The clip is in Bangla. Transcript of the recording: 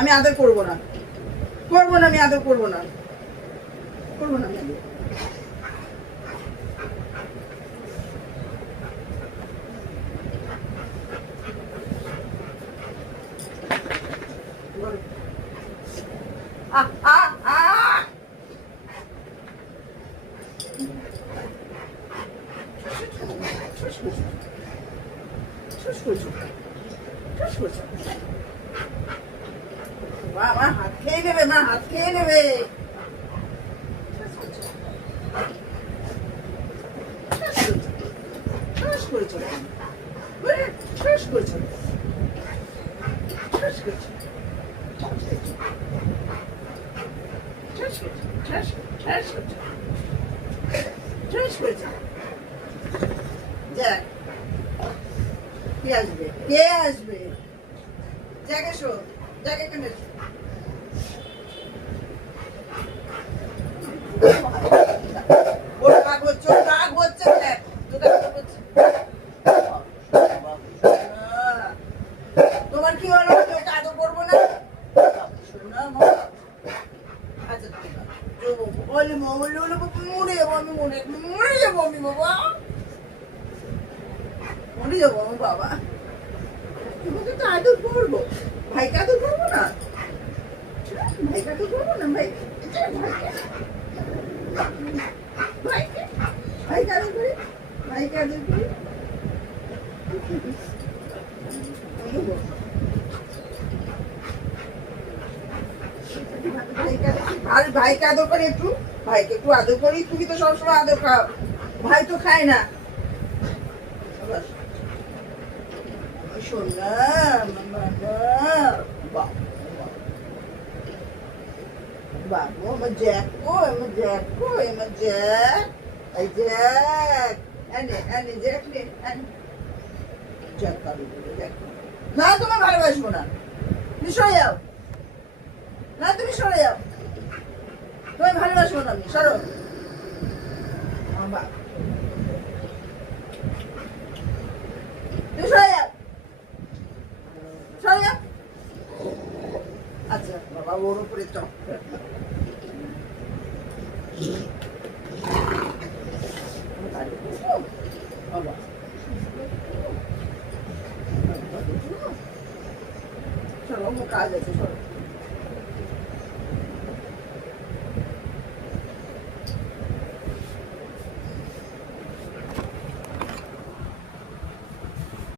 আমি আদর করবো না, করবো না, আমি আদর করবো না, করবো না আমি আদর। আহ আহ আহ আমার হাত খেয়ে নেবে, মা হাত খেয়ে নেবে। কে আসবে, কে আসবে? জায়গা শো, জায়গা কেন? রাগ হচ্ছে, রাগ হচ্ছে, তোমার কি হলো? তোকে আদর করবো না? আচ্ছা বলে মরে যাবো আমি, মরে যাবো আমি বাবা, মরে যাবো আমি বাবা। তোমাকে তো আদর করবো, ভাইকে আদর করবো না? ভাইকে আদর করবো না? ভাইকে আদর করি, ভাইকে আদর করি। ভাইকে আদর করি একটু, ভাইকে একটু আদর করি। তুমি তো সবসময় আদর খাও, ভাই তো খায় না। শোন না বাবু, আমার জ্যাকো, আমার জ্যাকো, আমার জ্যাক, এই জ্যাক, এনে এনে জ্যাক নে, জ্যাক কাবি জ্যাক। না তোমার ভালোবাসবো না, তুমি সরে যাও, না তুমি সরে যাও, তোমার ভালোবাসবো না আমি, সরো। তুমি সরে যাও, সরে যাও। আচ্ছা বাবা, ওর উপরে চপ। চলো, কাজ আছে, সরো।